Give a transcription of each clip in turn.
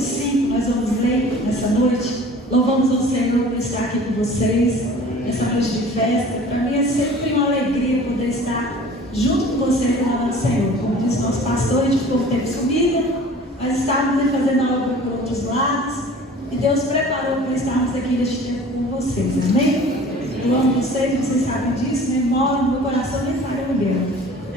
capítulo 5, nós vamos ler nessa noite. Louvamos ao Senhor por estar aqui com vocês, nessa noite de festa. Para mim é sempre uma alegria poder estar junto com vocês na obra do Senhor. Como disse nosso pastor, a gente ficou um tempo sumida, mas estávamos fazendo a obra por outros lados. E Deus preparou para estarmos aqui neste tempo com vocês, amém? Eu amo vocês sabem disso, né? Moro no meu coração nem falha mulher.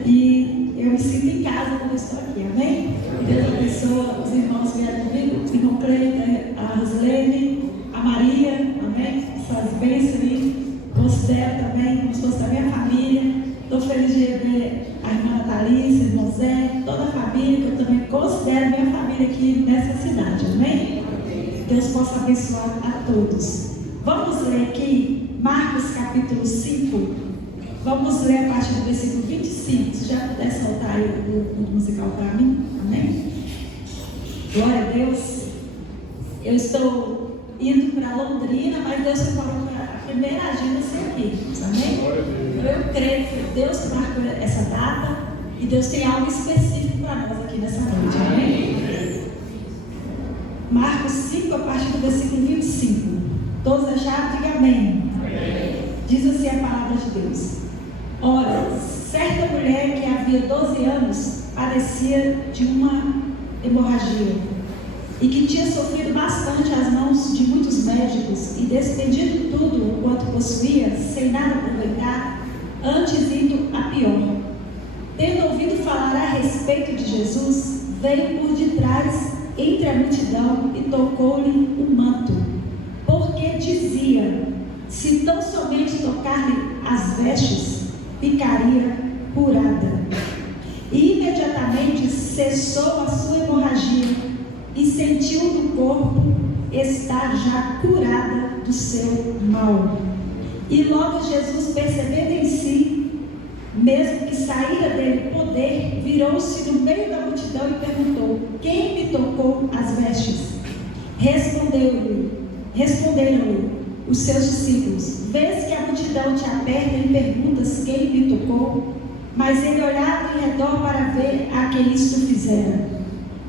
E eu me sinto em casa quando eu estou aqui, amém? Deus abençoe os irmãos que vieram comigo, o irmão Cleita, a Roslene, a Maria, amém? Essas bênçãos aí, considero também como se fosse da minha família. Estou feliz de ver a irmã Natalícia, o irmão Zé, toda a família, que eu também considero minha família aqui nessa cidade, amém? Deus possa abençoar a todos. Vamos ler aqui Marcos capítulo 5. Vamos ler a partir do versículo 25. Se já puder soltar aí o musical para mim, amém? Glória a Deus. Eu estou indo para Londrina, mas Deus separou a primeira agenda ser aqui, amém? Eu creio que Deus marcou essa data e Deus tem algo específico para nós aqui nessa noite, amém? Marcos 5, a partir do versículo 25. Todos acharam? Diga amém. Diz assim a palavra de Deus. Ora, certa mulher que havia 12 anos padecia de uma hemorragia e que tinha sofrido bastante às mãos de muitos médicos e despendido tudo o quanto possuía, sem nada aproveitar, antes indo a pior. Tendo ouvido falar a respeito de Jesus, veio por detrás entre a multidão e tocou-lhe o manto, porque dizia: se tão somente tocar-lhe as vestes, ficaria curada. E imediatamente cessou a sua hemorragia e sentiu no corpo estar já curada do seu mal. E logo Jesus, percebendo em si, mesmo que saíra dele poder, virou-se no meio da multidão e perguntou: quem me tocou as vestes? Responderam-lhe os seus discípulos: vês que a multidão te aperta e perguntas quem me tocou? Mas ele olhava em redor para ver a quem isto fizera.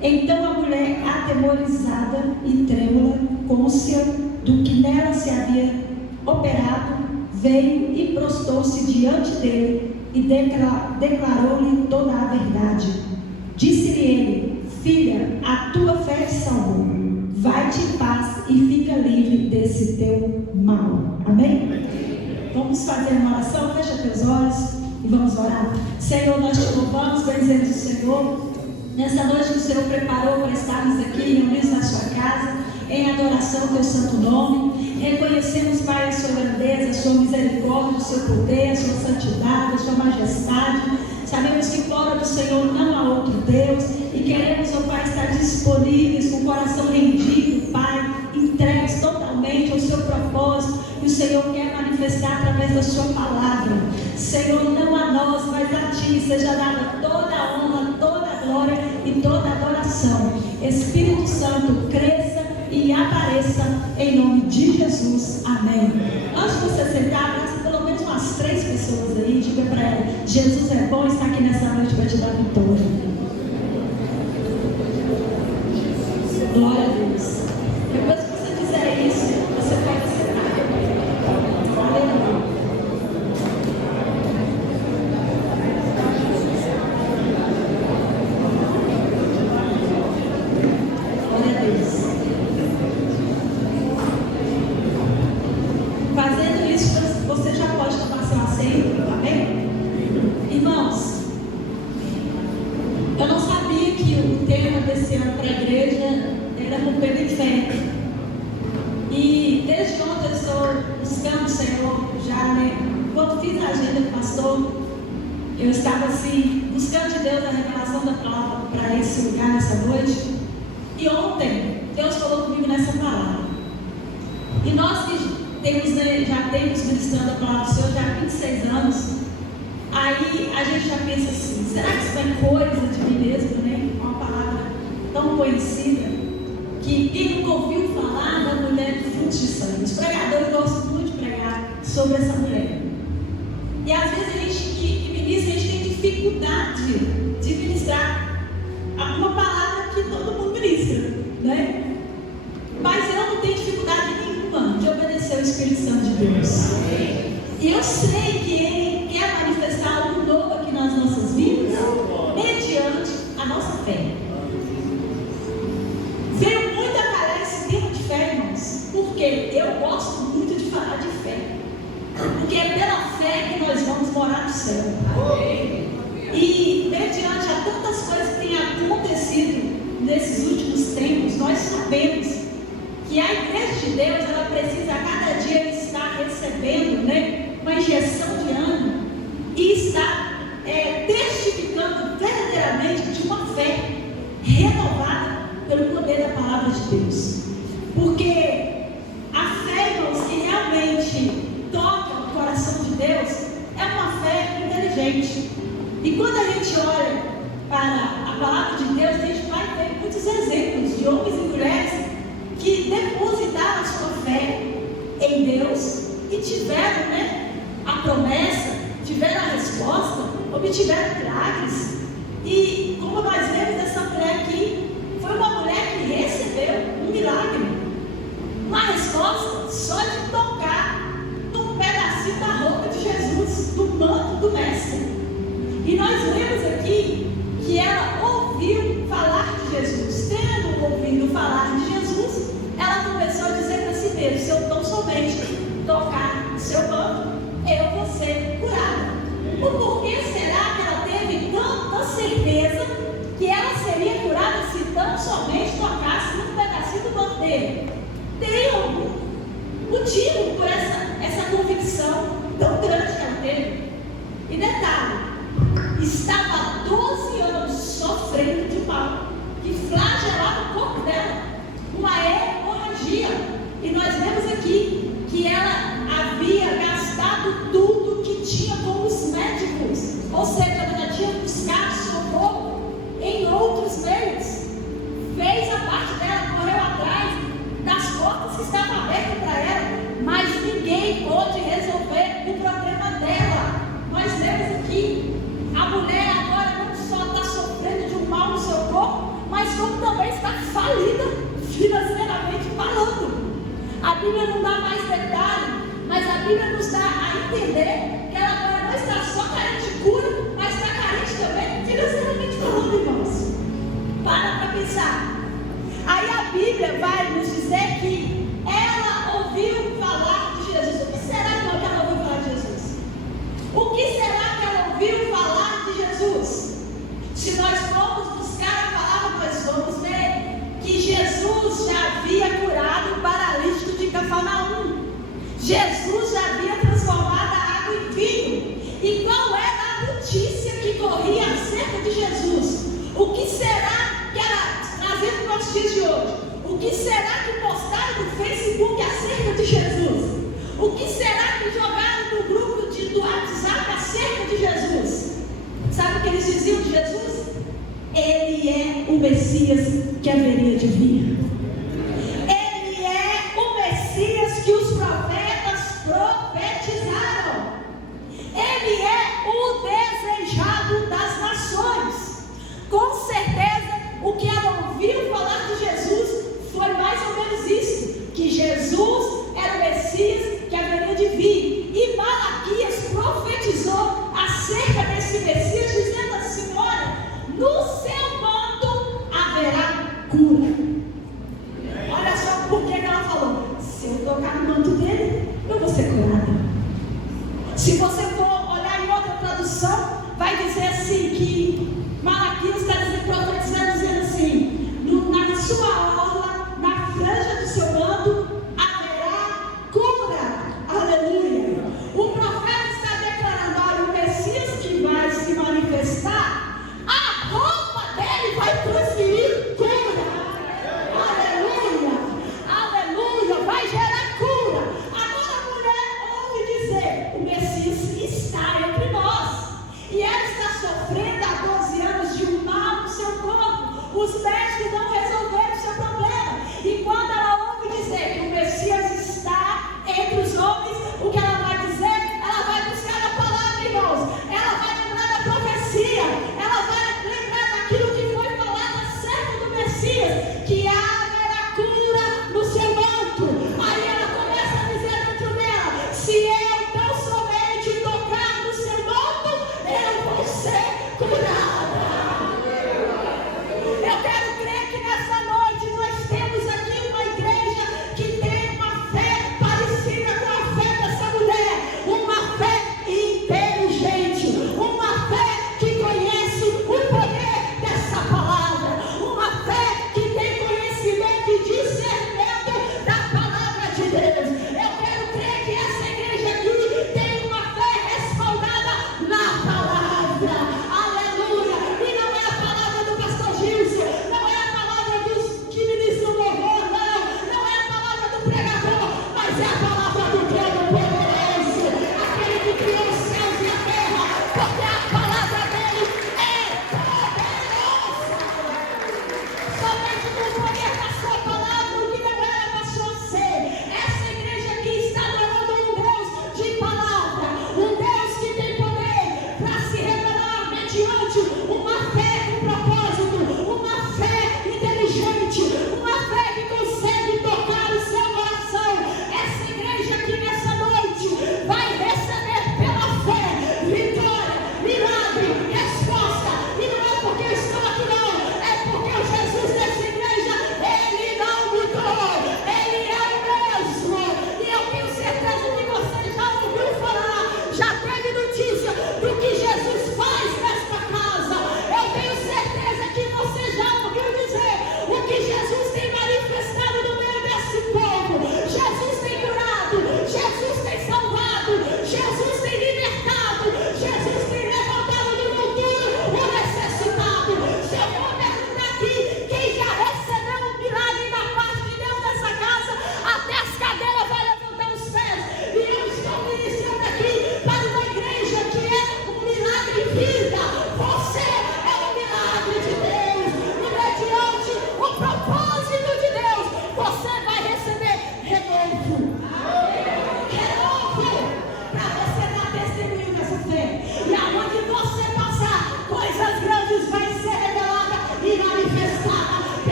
Então a mulher, atemorizada e trêmula, cônscia do que nela se havia operado, veio e prostou-se diante dele e declarou-lhe toda a verdade. Disse-lhe ele: filha, a tua fé te salvou. Vai-te em paz e fica livre desse teu mal. Amém? Vamos fazer uma oração? Fecha teus olhos e vamos orar. Senhor, nós te louvamos, bendizemos o Senhor nessa noite que o Senhor preparou para estarmos aqui reunidos na sua casa, em adoração ao teu santo nome. Reconhecemos, Pai, a sua grandeza, a sua misericórdia, o seu poder, a sua santidade, a sua majestade. Sabemos que fora do Senhor não há outro Deus e queremos, ó Pai, estar disponíveis, com o coração rendido, Pai, entregues totalmente ao seu propósito que o Senhor quer manifestar através da sua palavra. Senhor, não a nós, mas a Ti seja dada toda a honra, toda a glória e toda a adoração. Espírito Santo, cresça e apareça em nome de Jesus. Amém. Antes de você sentar, peça pelo menos umas 3 pessoas aí, diga para ela: Jesus é bom, está aqui nessa noite para te dar vitória. Glória a Deus. Depois que você fizer isso, você pode sentar. Aleluia. Glória a Deus. Fazendo isso, você já pode tomar seu assento, amém? Irmãos, eu não sabia que o tema desse ano para a igreja era rompendo em fé. E desde ontem eu estou buscando o Senhor já, né? Quando fiz a agenda do pastor, eu estava assim, buscando de Deus a revelação da palavra para esse lugar nessa noite. E ontem, Deus falou comigo nessa palavra. E nós que temos, né, já temos ministrando a palavra do Senhor já há 26 anos, aí a gente já pensa assim: será que isso é coisa de mim mesmo, né? Uma palavra tão conhecida, que quem nunca ouviu falar da mulher de frutos de sangue? Os pregadores gostam muito de pregar sobre essa mulher. E às vezes a gente que ministra, a gente tem dificuldade de ministrar uma palavra que todo mundo ministra, né? Deus. Eu sei que Ele quer manifestar algo novo aqui nas nossas vidas, mediante a nossa fé. Veio muito a calhar esse tema de fé, irmãos, porque eu gosto muito de falar de fé, porque é pela fé que nós vamos morar no céu. E mediante a tantas coisas que têm acontecido nesses últimos tempos, nós sabemos que a igreja de Deus, ela precisa a cada dia estar recebendo, uma injeção de ânimo e estar testificando verdadeiramente de uma fé renovada pelo poder da palavra de Deus. Porque a fé, irmãos, que realmente toca o coração de Deus é uma fé inteligente. E quando a gente olha para a palavra de Deus, a gente vai ver muitos exemplos de homens e mulheres que depositaram a sua fé em Deus e tiveram a promessa, tiveram a resposta, obtiveram milagres. E como nós vemos essa mulher aqui, foi uma mulher que recebeu um milagre, uma resposta só de tocar num pedacinho da roupa de Jesus, do manto do Mestre. E nós vemos aqui que ela ouviu falar de Jesus. Tendo ouvido falar de Jesus, ela começou a dizer para si mesma: se eu tão somente tocar no seu manto, eu vou ser curada. O porquê será que ela teve tanta certeza que ela seria curada se tão somente tocasse num pedacinho do manto dele? Tem algum motivo por essa convicção tão grande que ela teve? E detalhe, estava há 12 anos sofrendo de mal que flagelava o corpo dela, uma hemorragia. E nós vemos aqui que ela havia gastado tudo que tinha com os médicos, ou seja, ela já tinha buscado socorro em outros meios, fez a parte dela, correu atrás das portas que estavam abertas para ela, mas ninguém pôde resolver o problema dela. Nós vemos aqui, a mulher agora não só está sofrendo de um mal no seu corpo, mas como também está falida financeiramente falando. A Bíblia não dá mais detalhe, mas a Bíblia nos dá a entender que ela agora não está só carente de cura, mas está carente também financeiramente falando, irmãos. Para pensar. Aí a Bíblia vai nos dizer que ela ouviu falar de Jesus. O que será que ela ouviu falar de Jesus? O que será que ela ouviu falar de Jesus? Se nós formos buscar a palavra, nós vamos ver que Jesus já havia curado o paralítico de Cafarnaum. Jesus já havia transformado a água em vinho. E qual era a notícia que corria acerca de Jesus? O que será que ela, trazendo para os dias de hoje, o que será que postaram no Facebook acerca de Jesus? O que será que jogaram no grupo do WhatsApp acerca de Jesus? Sabe o que eles diziam de Jesus? Ele é o Messias que haveria de vir. Ele é o Messias que os profetas profetizaram. Ele é o desejado das nações. Com certeza, o que ela ouviu falar de Jesus foi mais ou menos isso: que Jesus era o Messias que haveria de vir. E Malaquias profetizou acerca desse Messias, dizendo assim: olha, no seu manto haverá cura.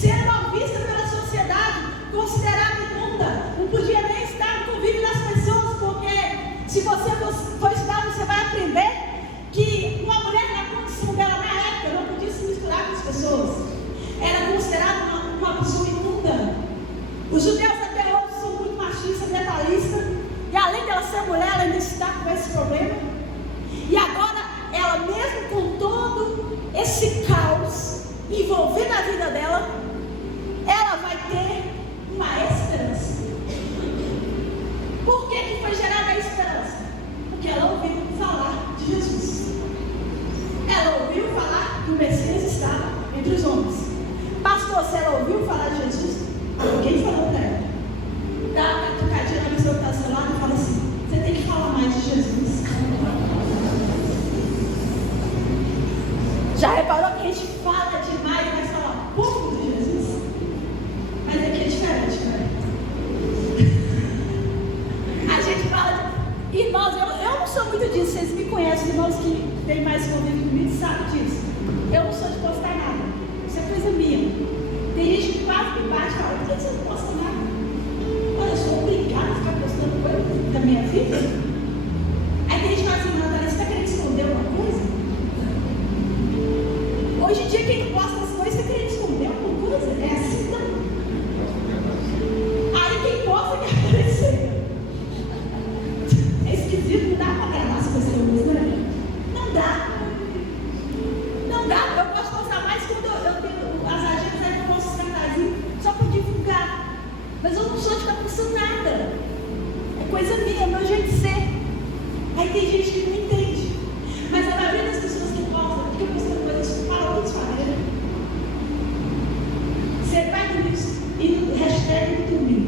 sendo mal vista pela sociedade, considerada imunda, não podia nem estar no convívio das pessoas, porque se você for estudar, você vai aprender que uma mulher na condição dela na época não podia se misturar com as pessoas, era considerada uma pessoa imunda. Os judeus até hoje são muito machistas, detalhistas, e além dela ser mulher, ela ainda está com esse problema. E agora, ela mesmo com todo esse caos envolvendo a vida dela, ela vai ter uma esperança. Por que foi gerada a esperança? Porque ela ouviu falar de Jesus. Ela ouviu falar que o Messias estava entre os homens. Pastor, se ela ouviu falar de Jesus, alguém falou para ela. Dá uma tocadinha no seu celular e fala assim: você tem que falar mais de Jesus. Já reparou que a gente fala demais, mas fala pouco de Jesus? Mas aqui é diferente, cara. A gente fala, irmãos, eu não sou muito disso, vocês me conhecem, irmãos que têm mais convívio comigo sabem disso. Eu não sou de postar nada, isso é coisa minha. Tem gente que quase me bate e fala: por que você não posta nada? Olha, eu sou obrigada a ficar postando coisa da minha vida. Aí tem gente que fala assim: não, você está querendo esconder alguma coisa? Hoje em dia, quem não posta as coisas está querendo esconder alguma coisa. É assim, não. Aí quem posta quer aparecer. É esquisito, não dá para gravar as pessoas, né? Não dá. Não dá. Eu posso postar mais quando eu tenho as agendas, aí eu posto os cartazinhos só para divulgar. Mas eu não sou de ficar postando nada. É coisa minha, é meu jeito de ser. Aí tem gente que não entende. Mas a maioria das pessoas que postam, fica postando coisas para outros família. Você vai dormir e no hashtag dormir.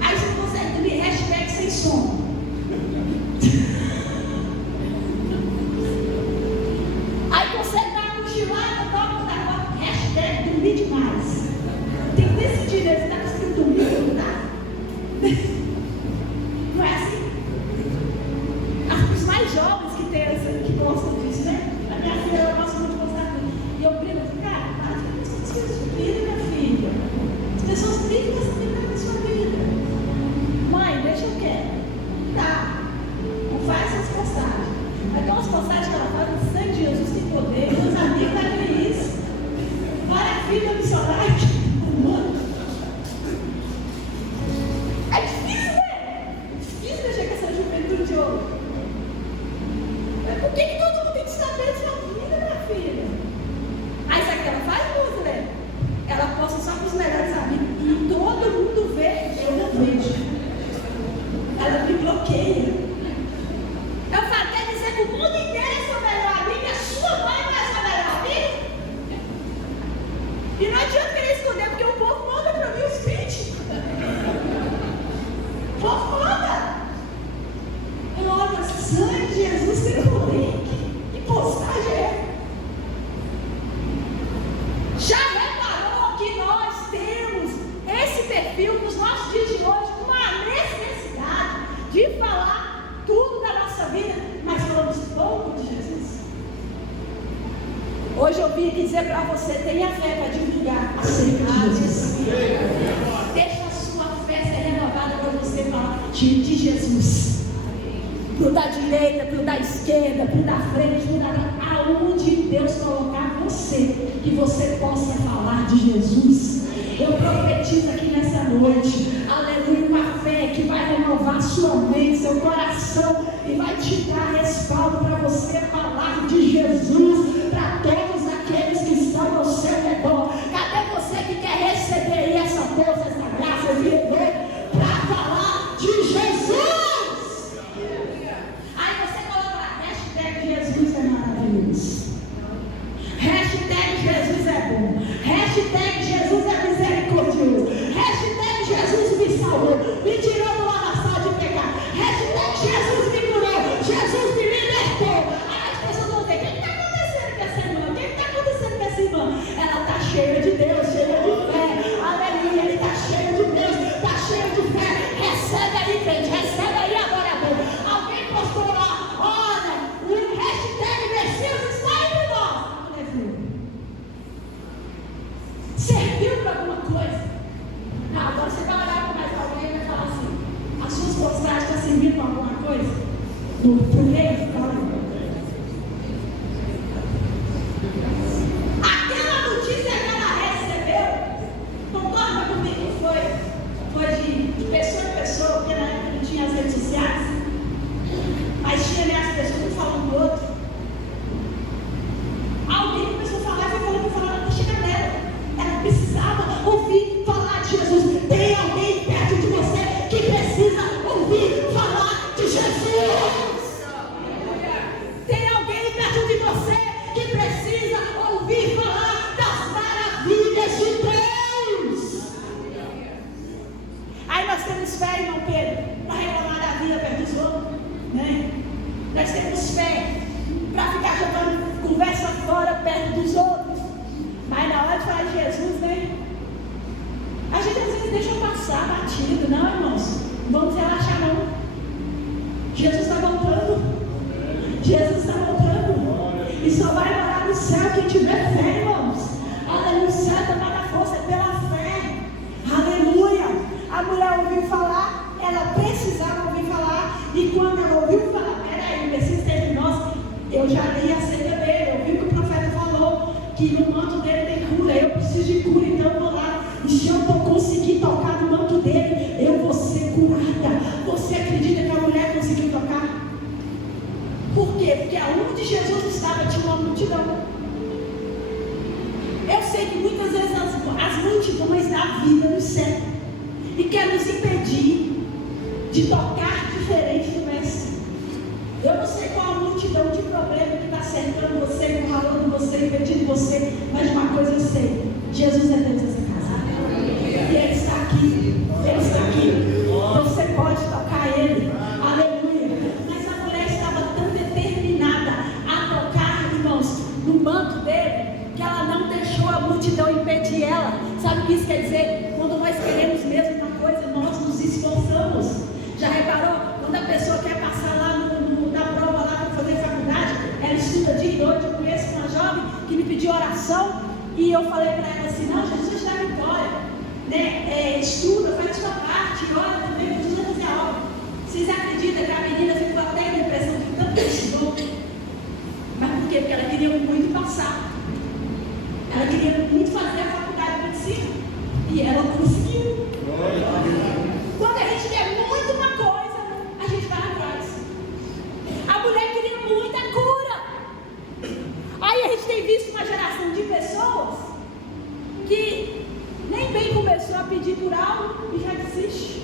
Aí você consegue dormir hashtag sem sono. Aí consegue dar uma cochilada, toca da hashtag dormir demais. Tem que decidir, né? Você está conseguindo dormir ou não está? Não é assim? Os mais jovens que gostam disso, né? A minha filha, ela gosta muito de postar coisa. E eu brinco, cara, para de postar as coisas de vida, minha filha. As pessoas brigam essa vida na sua vida. Mãe, deixa eu quieto. Tá. Não faz essas postagens. Aquelas postagens que ela faz, o sangue de Jesus tem poder. Meus amigos vai ver isso. Para a filha missionária. Mano. É difícil, né? É difícil mexer com essa juventude de ouro. Por que todo mundo tem que saber da sua vida, minha filha? Aí sabe o que ela faz, Lúcia? Ela posta só para os melhores amigos. E todo mundo vê, eu não vejo. Ela me bloqueia. Eu falo: quer dizer que o mundo inteiro é seu melhor amigo? A sua mãe não é sua melhor amiga? E não adianta querer esconder, porque o povo manda para mim os feeds. O povo manda. Eu olho: sangue de Jesus tem poder. Que postagem é? Já reparou que nós temos esse perfil nos nossos dias de hoje, uma necessidade de falar tudo da nossa vida, mas falamos pouco de Jesus? Hoje eu vim aqui dizer para você: tenha fé para divulgar acerca de Jesus. Deixa a sua fé ser renovada para você falar de Jesus. Para o da direita, para o da esquerda, para o da frente, para o da... aonde Deus colocar você, que você possa falar de Jesus. Eu profetizo aqui nessa noite, aleluia, uma fé que vai renovar sua mente, seu coração, e vai te dar respaldo para você falar de Jesus para todos aqueles que estão ao seu redor. Cadê você que quer receber essa força, essa graça, esse poder para falar de Jesus? Aí você coloca lá, hashtag Jesus é maravilhoso, hashtag Jesus é bom, hashtag Jesus é misericordioso, hashtag Jesus me salvou, me tirou do lamaçal de pecar, hashtag Jesus me curou, Jesus me libertou. Aí as pessoas vão dizer: o que está acontecendo com essa irmã? O que está acontecendo com essa irmã? Ela de falar de Jesus, né? A gente às vezes deixa passar batido. Não, irmãos, não vamos relaxar não. Jesus está voltando. Jesus está voltando. E só vai morar no céu quem tiver fé, irmãos. Aleluia, o céu está na força, é pela fé. Aleluia. A mulher ouviu falar, ela precisava ouvir falar. E quando ela ouviu falar, peraí, preciso ter de nós. Eu já li acerca dele, eu vi que o profeta falou que no manto dele tem cura. Eu preciso de cura, então eu vou lá. E se eu conseguir tocar no manto dele, eu vou ser curada. Você acredita que a mulher conseguiu tocar? Por quê? Porque aonde Jesus estava tinha uma multidão. Eu sei que muitas vezes as multidões da vida nos cercam e querem nos impedir de tocar diferente do Mestre. Eu não sei qual a multidão de problemas que está cercando você, encurralando você, impedindo você, mas uma coisa eu sei: Jesus é Deus nessa casa. E Ele está aqui. Ele está aqui. Você pode tocar Ele. Aleluia. Mas a mulher estava tão determinada a tocar, irmãos, no manto dele, que ela não deixou a multidão impedir ela. Sabe o que isso quer dizer? Quando nós queremos mesmo uma coisa, nós nos esforçamos. Já reparou? Quando a pessoa quer passar lá na prova lá para fazer faculdade, ela estuda dia e noite. Eu conheço uma jovem que me pediu oração e eu falei para ela assim: não, Jesus dá vitória, né? Estuda, faz a sua parte, ora também, Jesus vai fazer a obra. Vocês acreditam que a menina ficou até com a impressão de tanto que estudou? Mas por quê? Porque ela queria muito passar. Ela queria muito fazer a faculdade de medicina e ela conseguiu. Quando a gente quer muito uma coisa, a gente vai atrás. A mulher queria muita cura. Aí a gente tem visto uma geração de pessoas que nem bem começou a pedir por algo e já desiste.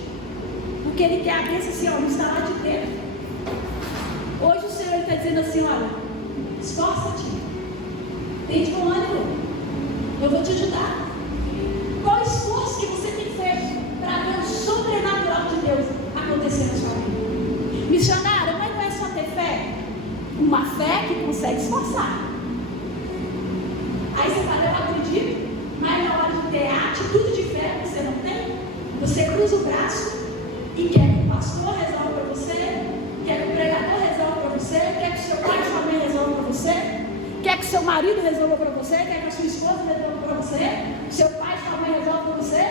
Porque ele quer a bênção assim, ó, no instalar de dentro. Hoje o Senhor está dizendo assim: olha, esforça-te, tente com ânimo, eu vou te ajudar. Qual o esforço que você tem feito para ver o sobrenatural de Deus acontecer na sua vida? Missionário, mas não é só ter fé? Uma fé que consegue esforçar. Aí você fala: eu acredito, mas na hora de ter a atitude de fé você não tem. Você cruza o braço e quer que o pastor resolva para você, quer que o pregador resolva para você, quer que o seu pai e sua mãe resolvam para você, quer que o seu marido resolva para você, quer que a sua esposa resolva para você, seu pai e sua mãe resolvam para você.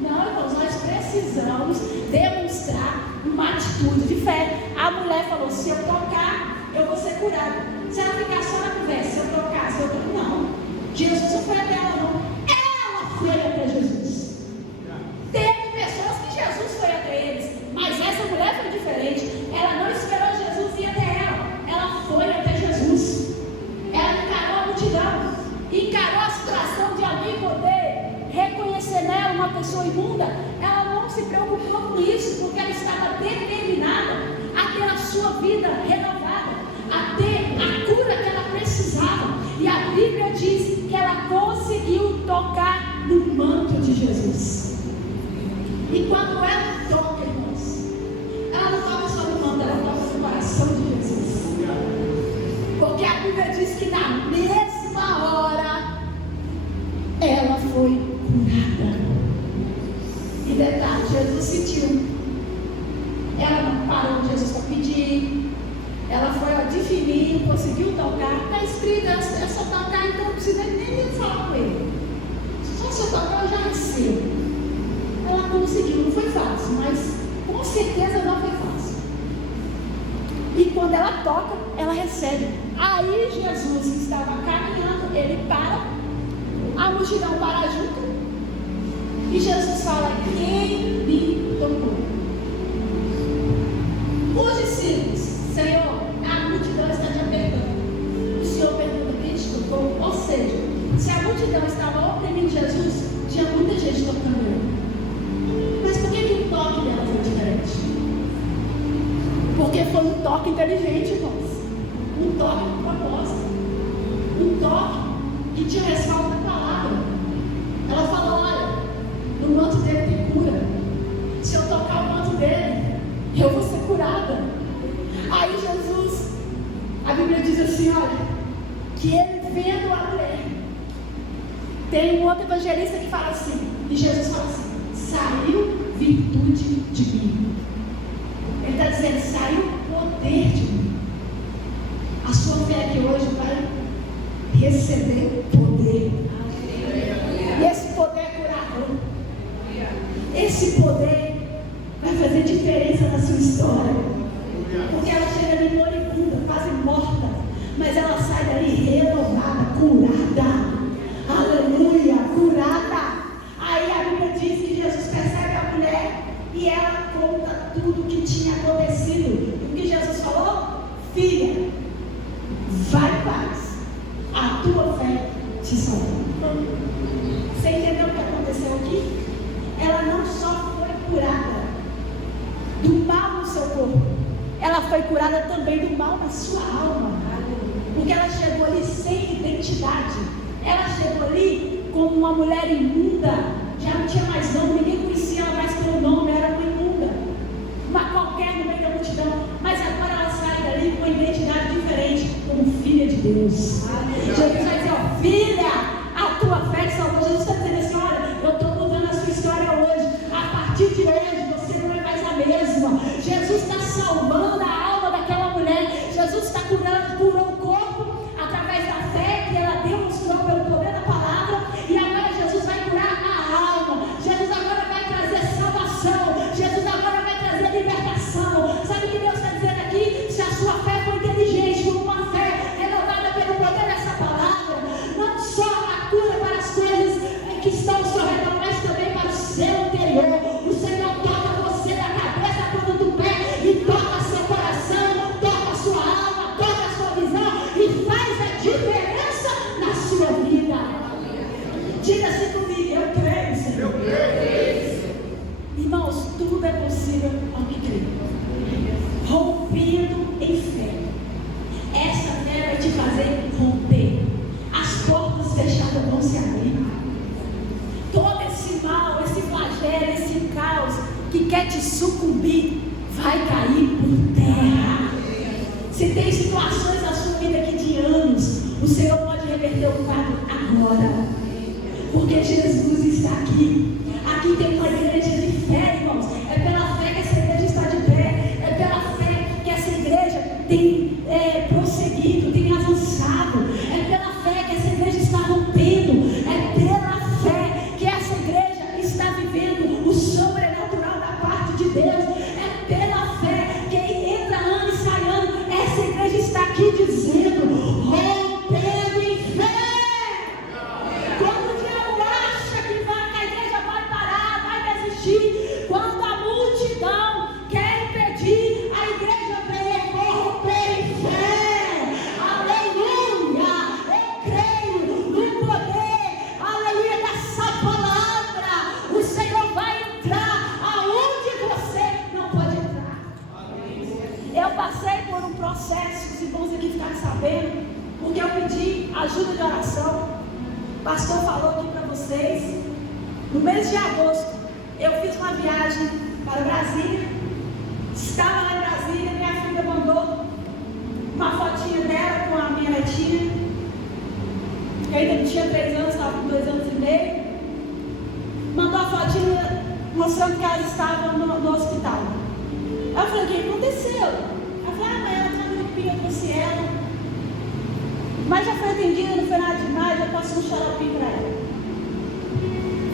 Não, irmãos, nós precisamos demonstrar uma atitude de fé. A mulher falou: se eu tocar, eu vou ser curada. Se ela ficar só na conversa, se eu tocar, não. Jesus não foi até ela, não. Ela foi até Jesus. Teve pessoas que Jesus foi até eles, mas essa mulher foi diferente. Ela não esperou Jesus ir até ela. Ela foi até Jesus. Ela encarou a multidão, encarou a situação de alguém poder reconhecer nela uma pessoa imunda. Ela não se preocupou com isso, porque ela estava determinada a ter a sua vida renovada, a ter a cura que ela precisava. E a Bíblia diz que ela conseguiu tocar no manto de Jesus. E quando ela toca, irmãos, ela não toca só no manto, ela toca no coração de Jesus. Porque a Bíblia diz que na mesma hora ela foi curada. E detalhe, Jesus sentiu. Ela não parou Jesus para pedir. Ela foi, ó, de fininho, conseguiu tocar. Está escrito, é só tocar, então não precisa nem falar com ele. Só se eu tocar, eu já recebo. Ela conseguiu, não foi fácil, mas com certeza não foi fácil. E quando ela toca, ela recebe. Aí Jesus, que estava caminhando, ele para, a multidão para junto, e Jesus fala: quem me tocou? Os discípulos: Senhor, a multidão está te apertando. O Senhor pergunta: quem te tocou? Ou seja, se a multidão estava oprimindo Jesus, tinha muita gente tocando ele. Mas por que o toque dela foi diferente? Porque foi um toque inteligente, irmãos. Um toque com propósito. Um toque que tinha respaldo da palavra. Ela falou: olha, no manto dele tem cura. Se eu tocar o manto dele, eu vou ser curada. Aí Jesus, a Bíblia diz assim, olha, que ele vendo a mulher, Tem um outro evangelista que fala assim, e Jesus fala assim, saiu virtude de mim. Ele está dizendo, saiu poder de mim. A sua fé aqui hoje vai receber poder. E esse poder é curador. Esse poder vai fazer diferença na sua história. Porque ela chega ali moribunda, quase morta, mas ela sai dali renovada, curada. Aleluia, curada. Aí a Bíblia diz que Jesus percebe a mulher e ela conta tudo o que tinha acontecido. E o que Jesus falou? Filha, vai em paz, a tua fé te salvou. Você entendeu o que aconteceu aqui? Ela não só foi curada do mal no seu corpo, ela foi curada também do mal na sua alma. Porque ela chegou ali sem identidade. Ela chegou ali como uma mulher imunda, já não tinha mais nome, ninguém conhecia ela mais pelo nome, era uma imunda, uma qualquer no meio da multidão. Mas agora ela sai dali com uma identidade diferente, como filha de Deus. Jesus vai dizer, ó, filha, a tua fé te salvou. Jesus está dizendo assim, olha, eu estou mudando a sua história hoje. A partir de hoje, você não é mais a mesma. Jesus está salvando a alma daquela mulher. Jesus está curou o corpo através da fé que ela demonstrou pelo poder da palavra. E agora Jesus vai curar a alma. Jesus agora vai trazer salvação. Jesus agora vai trazer libertação. Sabe o que Deus está dizendo aqui? Se a sua fé for inteligente, for uma fé renovada pelo poder dessa palavra, não só a cura para as coisas que estão ao seu redor, mas também para o seu interior. O Senhor toca você da cabeça à ponta do pé e toca seu coração, toca a sua alma, toca a sua visão e faz a diferença na sua vida. Diga assim comigo, eu creio, Senhor. Eu creio. Irmãos, tudo é possível ao que crê. Rompendo em fé. Essa fé vai te fazer romper. As portas fechadas vão se abrir. Todo esse mal, esse flagelo, esse caos que quer te sucumbir, vai cair por terra. Se tem situações na sua vida aqui de anos, o Senhor pode reverter o quadro agora. Porque Jesus está aqui. Aqui tem uma igreja de fé, irmãos. É pela fé que essa igreja está de pé. É pela fé que essa igreja tem prosseguido, tem avançado. É pela fé que essa igreja está rompendo. É pela fé que essa igreja está vivendo o sobrenatural da parte de Deus. É pela fé que entra ano e sai ano. Essa igreja está aqui dizendo, rompendo em fé. Quando o diabo acha que a igreja vai parar, vai desistir, quando a multidão quer impedir, a igreja vem romper em fé. Aleluia! Eu creio no poder, aleluia, dessa palavra. O Senhor vai entrar aonde você não pode entrar. Eu passei por um processo, os irmãos aqui ficaram sabendo, porque eu pedi ajuda de oração. O pastor falou aqui para vocês. No mês de agosto, eu fiz uma viagem para Brasília. Estava lá em Brasília, minha filha mandou uma fotinha dela com a minha netinha, que ainda não tinha 3 anos, estava com 2 anos e meio. Mandou a fotinha mostrando que ela estava no hospital. Aí eu falei, o que aconteceu? Ela falou, mas ela estava limpinha, eu trouxe ela. Mas já foi atendida, não foi nada demais, já passou um xaropinho para ela.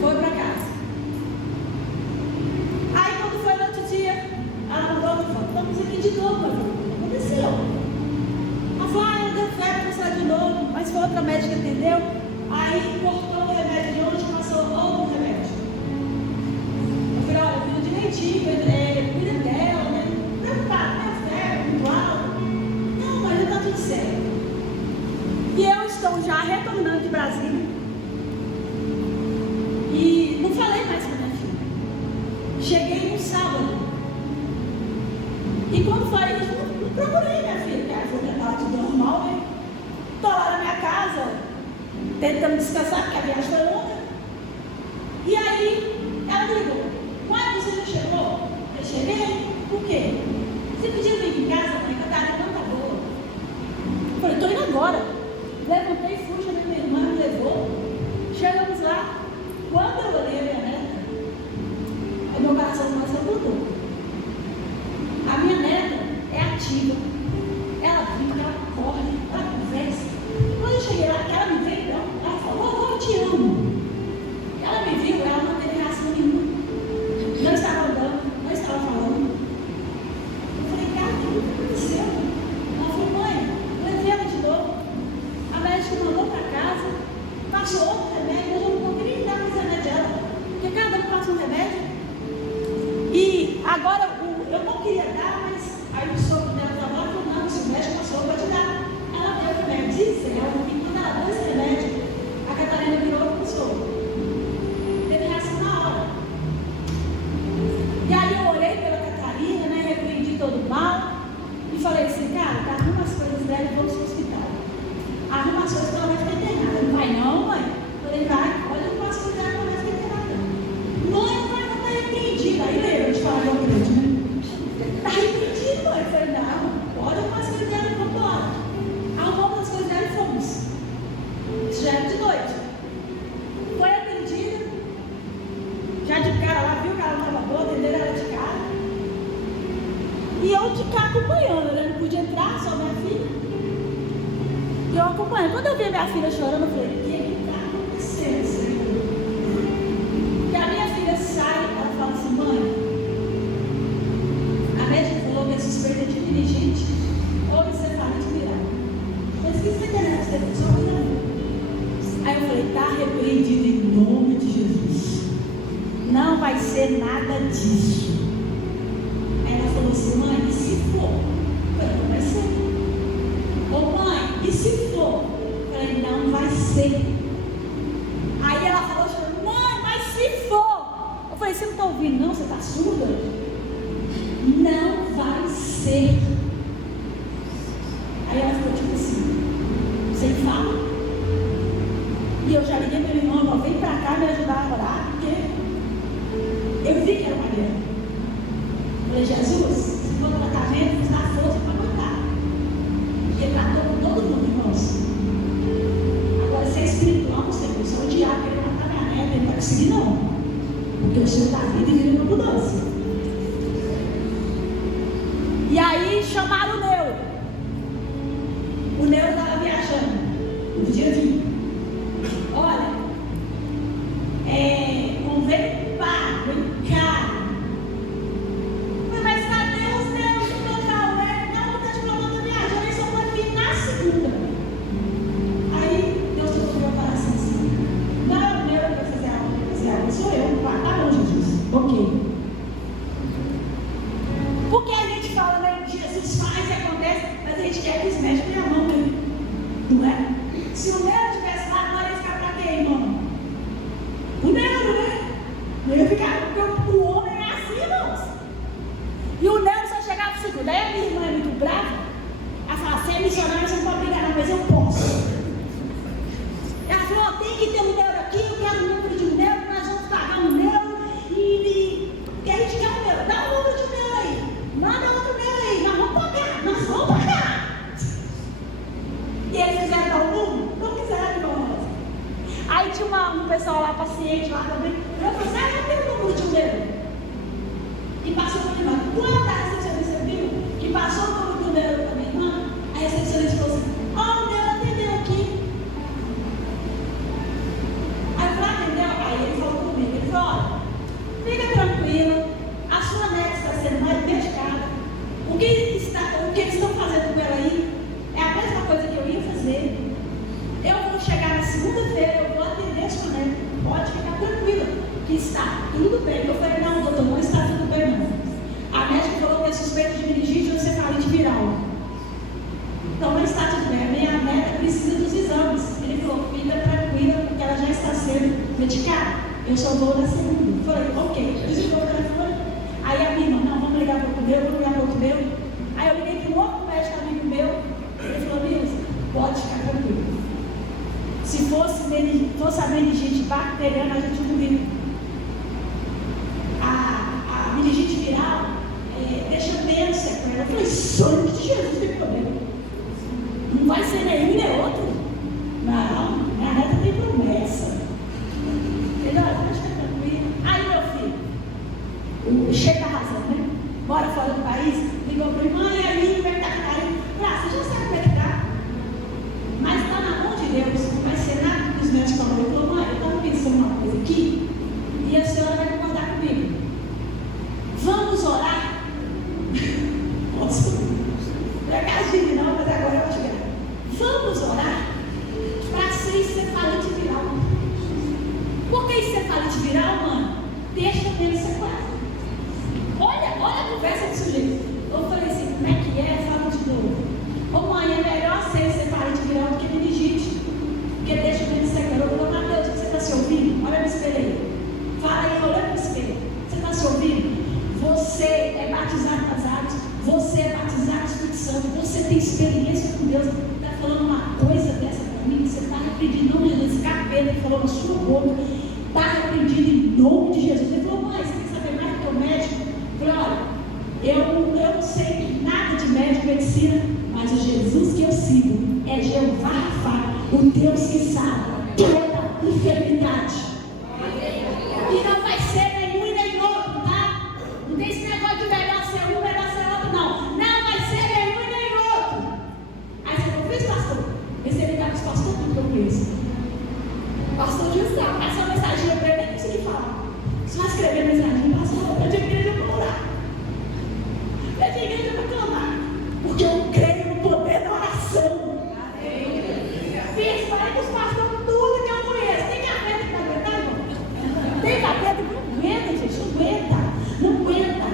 Foi para casa. Aí quando foi no outro dia, ela mandou outra foto. Estamos aqui de novo, meu filho. O que aconteceu? Ela falou, ela deu febre, passar de novo. Mas foi outra médica que atendeu. Aí cortou o remédio de hoje e passou outro remédio. Eu falei, olha, cuida direitinho, cuida dela, né? Preocupada, minha febre, muito alta. Não, mas já está tudo certo. E eu estou já retornando de Brasília. E não falei mais com a minha filha. Cheguei no sábado. E quando foi, eu procurei minha filha, que ela falou que estava tudo normal, né? Estou lá na minha casa, tentando descansar, porque a viagem foi longa. E aí, ela me ligou. Mãe, você já chegou? Eu cheguei? Por quê? Você podia vir em casa, mãe, que a tarde não tá boa. Eu falei, estou indo agora. Levantei, fui, chamei minha irmã, me levou. Chegamos te amo. Ela me viu, ela não teve reação nenhuma. Não estava andando, não estava falando. Eu falei, cara, o que aconteceu? Ela falou, mãe, levei ela de novo. A médica mandou para casa, passou outro remédio, eu já não consegui nem dar mais remédio a ela. Porque cada um passa um remédio. E agora eu não queria dar, mas aí o sogro dela falou, não, se o médico passou, pode dar. Ela deu o remédio, diz ela, e quando ela deu esse remédio, a Catarina virou para o sogro. Teve reação na hora. E aí eu orei pela Catarina, né, repreendi todo o mal, e falei assim, cara, arruma as coisas dela e vamos para o hospital. Arruma as coisas que ela vai ficar internada. Não vai não, mãe? Eu falei, vai, olha o passo dela, ela vai ficar internada. Mãe, não vai, não está repreendida. Aí eu te falar, eu acredito, né? Está repreendido, mãe. Eu falei, não, olha o passo dela e vamos embora. Arrumamos as coisas dela e fomos. Isso já era de noite. Foi atendida. Já de cara, ela viu que ela não estava boa, atenderam ela de cara. E eu de cá acompanhando, né? Não podia entrar, só minha filha. E eu acompanhando. Quando eu vi minha filha chorando, eu falei, o que está acontecendo, Senhor? E a minha filha sai, ela fala assim, mãe, a médica falou que a suspeita é de meningite ou encefalite viral. Mas o que você quer nessa televisão? Aí eu falei, está repreendido em nome de Jesus. Não vai ser nada disso. Aí ela falou assim, mãe, e se for? Eu falei, não vai ser. Ô mãe, e se for? Eu falei, não vai ser. Aí ela falou, mãe, mas se for? Eu falei, você não está ouvindo não? Você está surda? Não vai ser. Aí ela ficou tipo assim, sem fala. E eu já liguei para minha irmã, vem para cá me ajudar a orar, porque eu vi que era uma mulher. Eu falei, Jesus, se for tratamento, você dá força para aguentar. Porque tratou com todo mundo, irmãos. Agora, ser espiritual, não sei, eu sou o diabo, ele matar minha neta, ele não vai conseguir não. Porque o Senhor está vindo e vindo uma mudança. E aí chamaram o Neu. O Neu estava viajando. Não podia vir. Olha, convém pago, caro. Mas cadê os Neus de total? Não, está de problema viajando, eles só podem vir na segunda. Aí Deus tocou meu coração assim. Não é o Neu que vai fazer algo, sou eu. Tá bom, Jesus. Ok. Porque a gente fala, né? Jesus faz e acontece, mas a gente quer que os médicos tenham a mão dele. Não é? Se o Neu tivesse lá, não ia ficar pra quê, irmão? O Neu, né? Não ia ficar, porque o homem é assim, irmãos. E o Neu só chegava pro segundo. Aí a minha irmã é muito brava. Ela fala, você é missionário, você não pode brigar, não, mas eu posso. Ela falou, tem que ter um Neu aqui, eu quero um número de um Neu, nós vamos pagar um Neu. E a gente quer um Neu. Dá um número de um Neu aí. Manda outro Neu aí. Nós vamos pagar. Nós vamos pagar. E eles quiseram dar um número? Não quiseram, irmão. Aí tinha um pessoal lá, paciente lá também. Eu falei, não tem o número de um Neu. E passou para a irmã. Quando a recepcionista viu que passou o número do Neu para a minha irmã, a recepcionista falou assim, ó, o Neu atendeu aqui. Aí eu falei, atendeu? Aí ele falou comigo, ele falou, olha, fica tranquila, a sua neta está sendo mais medicada. O que eles estão fazendo com ela aí é a mesma coisa que eu ia fazer. Eu vou chegar na segunda-feira, eu vou atender a sua neta. Pode ficar tranquila, que está tudo bem. Eu falei, não, doutor, não está tudo bem, não. A médica falou que é suspeita de meningite ou encefalite viral. Então não está tudo bem. A minha neta precisa dos exames. Ele falou, fica tranquila, porque ela já está sendo medicada. Eu só vou na segunda. Eu falei, ok. Desligou o telefone. Aí a minha irmã, não, vamos ligar para outro meu, vamos ligar para outro meu. Aí eu liguei para um outro médico amigo meu. Ele falou, Nilson, pode ficar tranquilo. Se fosse a meningite bacteriana, a gente não vive. A meningite viral deixa menos sequela. Eu falei, sangue de Jesus, tem problema. Não vai ser nenhum nem outro. Não, minha neta tem promessa. Ele, olha, pode ficar tranquilo. Aí, meu filho, cheio da razão, né? Bora fora do país, ligou para mãe, e aí, como é que tá a Catarina? Você já sabe como é que tá. Mas está na mão de Deus, não vai ser nada que os médicos falaram. Ele falou, encefalite viral, mano, deixa menos sequela. Olha a conversa do sujeito. Eu falei assim, como é que é? Fala de novo. Ô mãe, é melhor ser encefalite viral do que meningite, porque deixa menos sequela. Eu falei, Mateus, você está se ouvindo? Olha no espelho aí. Fala aí, olha no espelho. Você está se ouvindo? Você é batizado nas águas, você é batizado no Espírito Santo, você tem experiência com Deus. Está falando uma coisa dessa para mim, você está repreendindo, não Jesus, esse capeta, ele falou na sua boca, está repreendido em nome de Jesus. Ele falou, mãe, você quer saber mais do que o médico? Eu falei, olha, eu não sei nada de médico, medicina, mas o Jesus que eu sigo é Jeová Rafa, o Deus que sabe toda enfermidade. E não vai ser nenhum e nem outro, tá? Não tem esse negócio de melhor ser um, melhor ser outro, não. Não vai ser nenhum e nem outro. Aí você falou, fez pastor? Esse ele dá para os pastores tudo que eu conheço. Pastor José, passou a mensagem para ele, nem consegui falar. Só escrever a mensagem, pastor, eu tinha igreja para orar. Eu tinha igreja para clamar. Porque eu creio no poder da oração. Fiz, falei com os pastores tudo que eu conheço. Tem capeta que não aguenta, irmão? Tem capeta que não aguenta, gente. Não aguenta.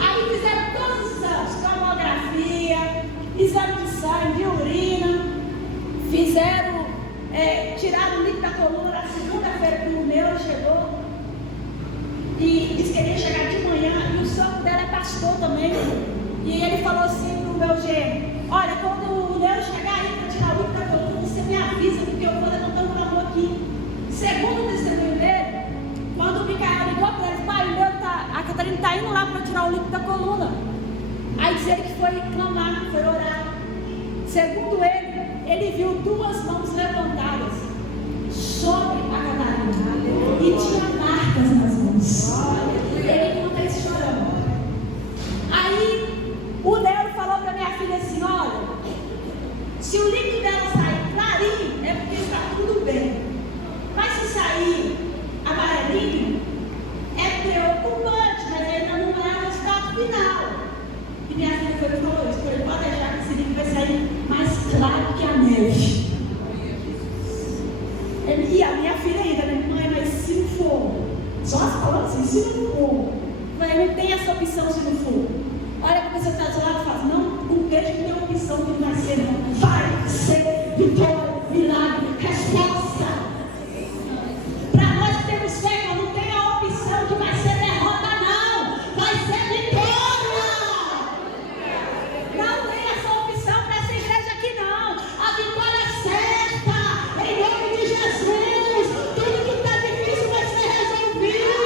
Aí fizeram todos os exames: tomografia, exame de sangue, de urina. Fizeram, tiraram o líquido da coluna na segunda-feira que o neuro chegou. E disse que ele ia chegar de manhã. E o sogro dela é pastor também. E ele falou assim pro meu genro: olha, quando o neuro chegar aí para tirar o líquido da coluna, você me avisa, porque eu vou levantando o amor aqui. Segundo o testemunho dele, quando o Micael ligou para ele, pai, a Catarina está indo lá para tirar o líquido da coluna. Aí diz ele que foi clamar, foi orar. Segundo ele viu duas mãos levantadas sobre a Catarina e tinha marcas nas mãos. Ele conta esse chorando. Aí o neuro falou para minha filha assim: olha, se o líquido dela sair clarinho, é porque está tudo bem. Mas se sair amarelinho, é preocupante, mas ainda não é o estado final. E minha filha foi e falou isso: ele pode deixar que esse líquido vai sair mais claro que a neve. E a minha filha ainda, né? Mãe, mas se não for, só falando assim, se não for, não tem essa opção se não for. Olha para você que está do lado e fala: não vejo que tem opção que não vai ser, não. Vai ser vitória, milagre, resposta. Para nós que temos fé, não tem a opção que vai ser derrota, não. Vai ser vitória. Não tem essa opção para essa igreja aqui, não. A vitória é certa, em nome de Jesus. Tudo que está difícil vai ser resolvido.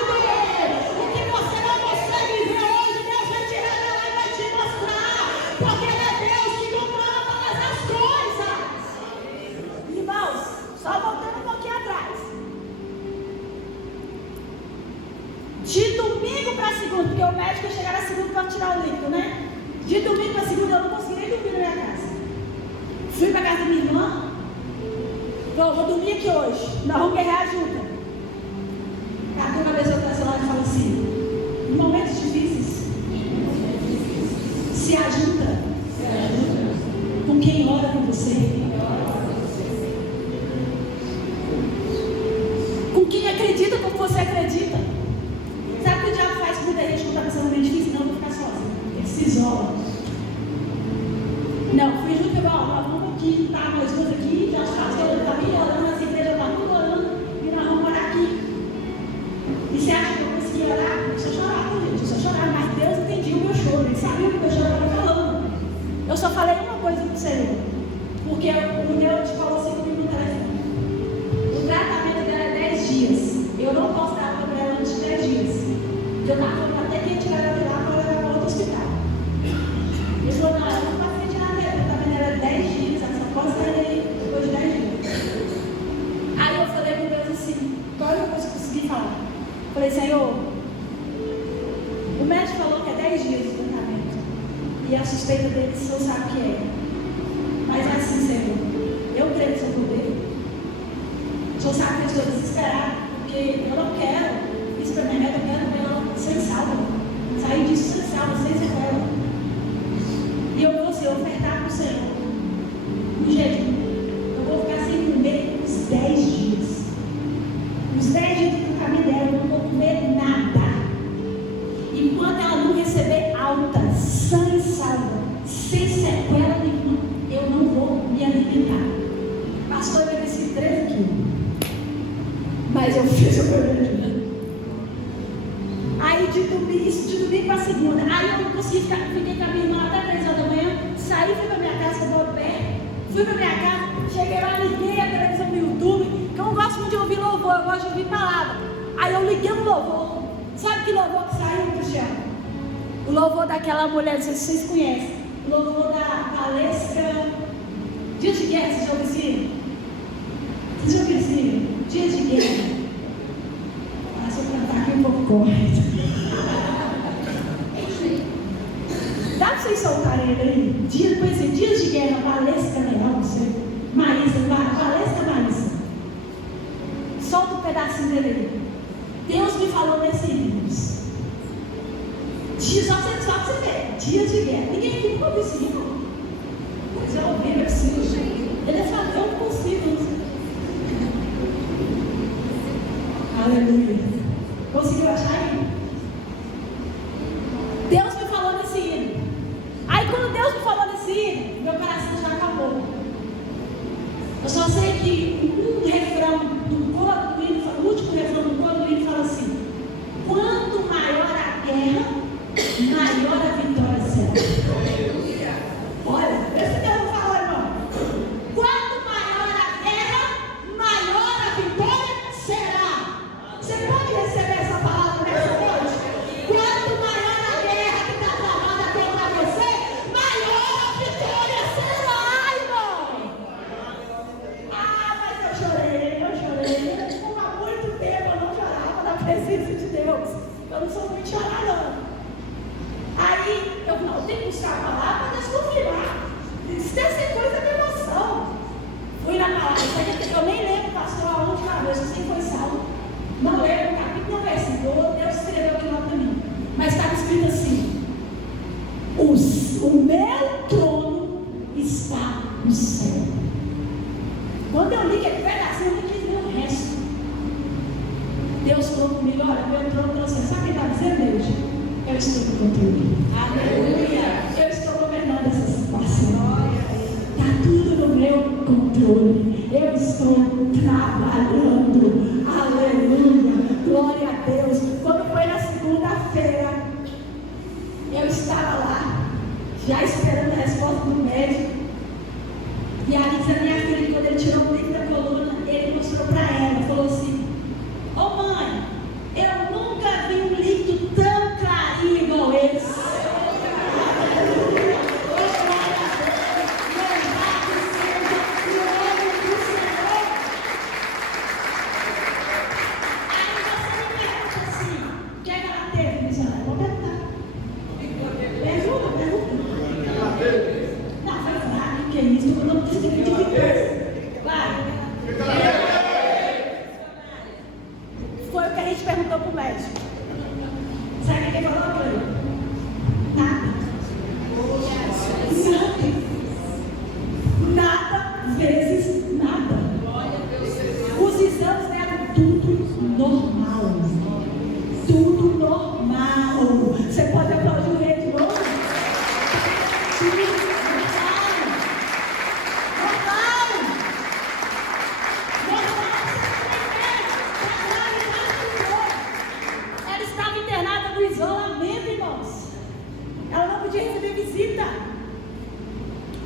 O que você não consegue ver hoje, Deus vai tirar dela e vai te mostrar. Porque é Deus que controla todas as coisas. Irmãos, só voltando um pouquinho atrás. De domingo para segunda, porque o médico ia chegar na segunda para tirar o líquido, né? De domingo para segunda eu não consegui nem dormir na minha casa. Fui para casa da minha irmã. Vou dormir aqui hoje. Nós vamos guerrear junto. Cada uma vez eu passo lá e falo assim: em momentos difíceis, se ajunta com quem ora com você, com quem acredita como você acredita. Sabe o que o diabo faz com muita gente quando está passando bem difícil? Não, vou ficar sozinho. Ele se isola. Não, fui junto e falei: ó, vamos aqui, tá, nós duas aqui, já os pastores estão ali orando, as igrejas estão tudo orando, e nós vamos orar aqui. E você acha que eu consegui orar? Eu só chorava, gente, eu só chorava, mas Deus entendia o meu choro, Ele sabia o que o meu choro estava falando. Eu só falei uma coisa para o Senhor, porque o Deus te falou assim comigo no telefone: o tratamento dela é 10 dias, eu não posso dar para ela antes de 10 dias, eu estava falando até que ia tirar ela de lá para levar para outro hospital. Ele falou: não, ela não vai frente nada dela, o tratamento dela é 10 dias, ela só pode sair daí depois de 10 dias. Aí eu falei com Deus assim, qual é a coisa que eu consegui falar? Falei: Senhor, o médico falou que é 10 dias de tratamento, e a suspeita dele, o Senhor sabe o que é. Mas é assim, Senhor, eu creio no seu poder. O Senhor sabe que eu estou desesperada, porque eu não quero isso para minha meta, eu quero ver ela sem salva, sair disso sem salva, sem sequela. E eu vou ofertar para o Senhor um jejum. Eu vou ficar sem comer uns 10 dias. Uns 10 dias Mas eu fiz o meu melhor. Aí de domingo para segunda, aí eu não consegui ficar, fiquei com a minha irmã até 3 horas da manhã, saí, fui para minha casa, que eu moro perto, fui para minha casa, cheguei lá, liguei a televisão no YouTube, que eu não gosto muito de ouvir louvor, eu gosto de ouvir palavra. Aí eu liguei no louvor, sabe que louvor que saiu, Cristiano? O louvor daquela mulher, não sei se vocês conhecem, o louvor da palestra Dias de Guerra, vocês já ouviram isso? Vocês já ouviram isso? Dias de Guerra. Ah, se eu cantar aqui um pouco correto. Dá para vocês soltarem ele aí? Dias de Guerra, palestra legal, não sei. Palestra Marisa. Solta um pedacinho dele aí. Deus me falou nesse livro. Só para você ver. Dias de Guerra. Ninguém aqui nunca ouviu isso, não? Mas eu ouvi, eu preciso. Ele falou, eu não consigo. Aleluia. Conseguiu achar aí? Deus me falou nesse hino. Aí quando Deus me falou nesse hino, meu coração já acabou. Eu só sei que um refrão do coro do hino, o último refrão do coro do hino fala assim: quanto maior a guerra, maior a vitória será. Olha, esse Deus não falou, irmão. Quanto maior a guerra, maior a vitória será. Você pode receber essa palavra nessa noite? Quanto maior a guerra que está travada contra você, maior a vitória será, irmão. Ah, mas eu chorei. Há muito tempo eu não chorava na presença de Deus. Eu não sou muito chorar, não. Aí eu não tenho que buscar a palavra para desconfirmar. Isso deve ser coisa de emoção. Fui na palavra, eu nem lembro, pastor, a última vez, eu sei que foi salvo. Não lembro, capítulo ou versículo, Deus escreveu aqui lá para mim. Mas estava escrito assim: o meu trono está no céu. Quando eu li aquele pedacinho, eu não quis ver o resto. Deus falou comigo: olha, meu trono está no céu. Sabe o que está dizendo, Deus? Eu estou no controle. Aleluia. Eu estou governando essa situação. Está tudo no meu controle. Eu estou trabalhando. Aleluia. Glória a Deus. Quando foi na segunda-feira, eu estava lá, já esperando a resposta do médico. E a Lisa, minha filha, quando ele tirou o líquido da coluna, ele mostrou para ela, falou assim: ô mãe, eu nunca vi um líquido tão clarinho igual esse. Foi o que a gente perguntou para o médico. Sabe o que ele falou para ele? Nada. Nada vezes nada. Os exames deram tudo normal. Tudo normal. Você pode aplaudir o rei de novo?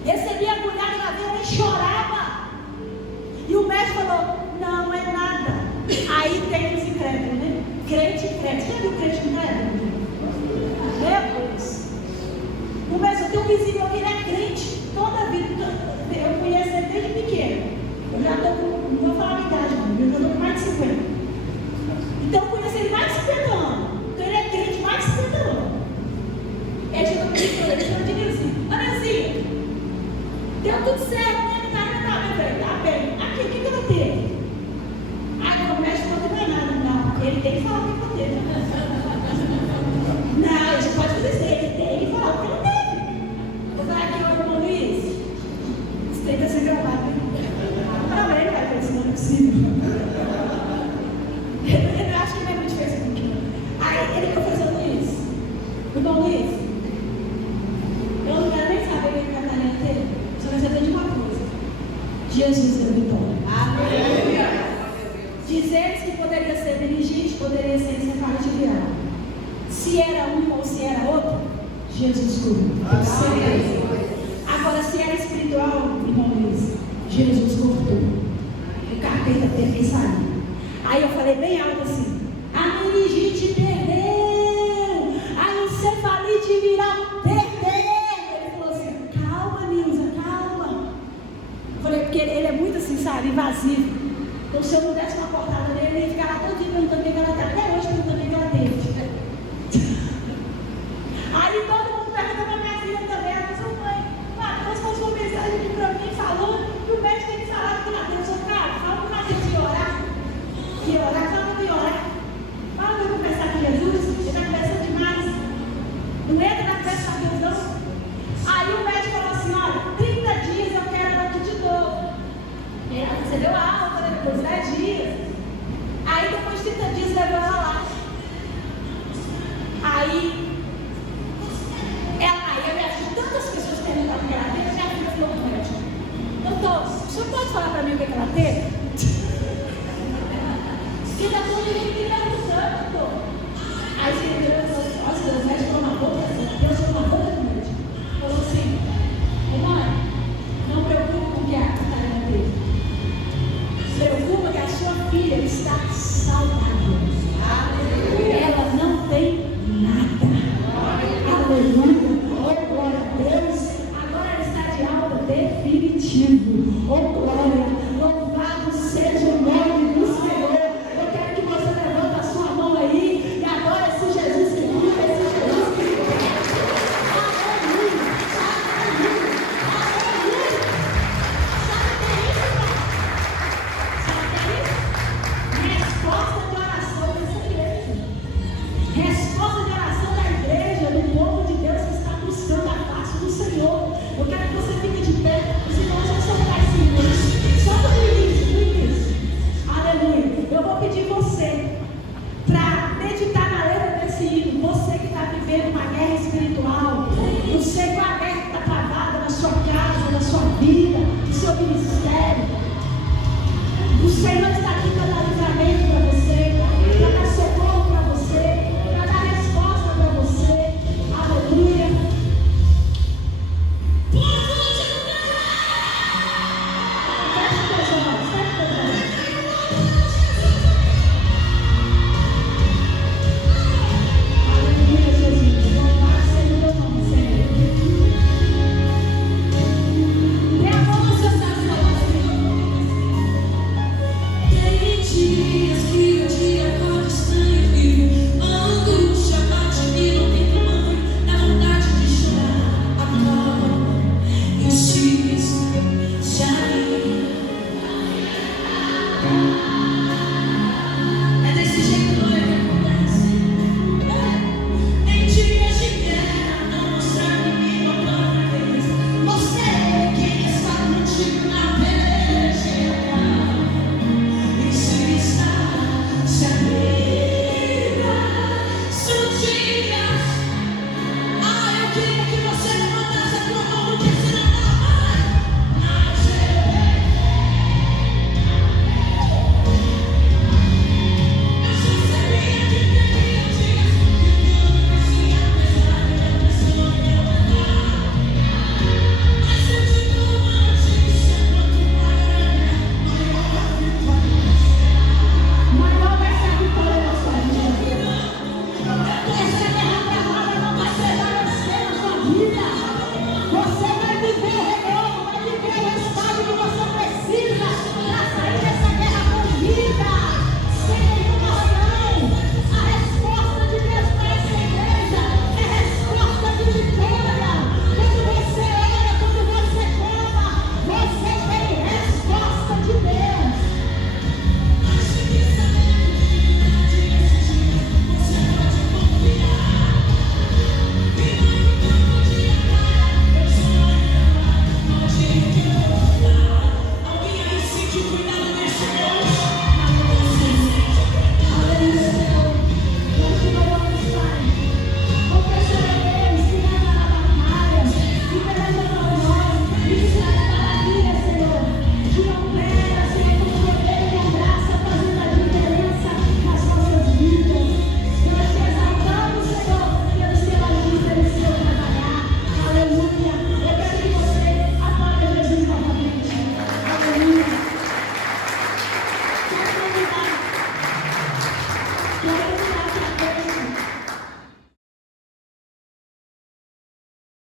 Recebia a mulher na veia e chorava. E o médico falou: não é nada. Aí tem os incrédulos, né? Crente incrédulo. Já viu crente incrédulo? Meu Deus. O médico, eu tenho um vizinho que ele é crente toda a vida. Eu conheço ele desde pequeno. Eu já estou com, não vou falar a idade, eu já estou com mais de 50. Então eu conheço ele mais de 50 anos. Então ele é crente mais de 50 anos. Ele chegou para ele chama assim: Anazinha, deu tudo certo, né? Tá bem. Aqui, o que eu teve? Aí o médico não teve nada. Não, ele tem que falar o que eu teve. Não, ele pode fazer isso. Ele tem que falar o que ele teve. Vou dar aqui o irmão Luiz. Isso tem que ser gravado. Não, ele vai ver se não é possível. Eu acho que ele é muito difícil. poderia ser meningite, poderia ser encefalite viral. Se era um ou se era outro, Jesus curou. Certeza. Agora, se era espiritual, irmão Luiz, Jesus cortou. O capeta teve que sair. Aí eu falei bem alto assim: a meningite perdeu, a encefalite viral perdeu. Ele falou assim: calma, Nilza, calma. Eu falei, porque ele é muito assim, sabe, invasivo. Então, se eu não desse uma cortada nele, ele ia ficar lá todo dia perguntando o que ela teve. Até hoje perguntando o que ela teve. Aí todo mundo pergunta pra minha filha também. Ela disse: mãe, Matheus passou uma mensagem aqui pra mim falando que o médico tem que falar com o Matheus. Eu falei: cara, fala com o Matheus de orar. Que orar, fala de orar. Fala que eu vou conversar com Jesus. Ele está conversando demais. Não entra na festa com Deus, não. Aí o médico falou assim: olha, 30 dias eu quero ela aqui de novo. Você deu a alta, né? Depois de 10 dias. Aí depois de 30 dias levou ela lá. Aí eu me acho tantas pessoas perguntando o que ela teve. Minha filha falou pro médico: doutor, o senhor pode falar para mim o que ela teve? Que está todo mundo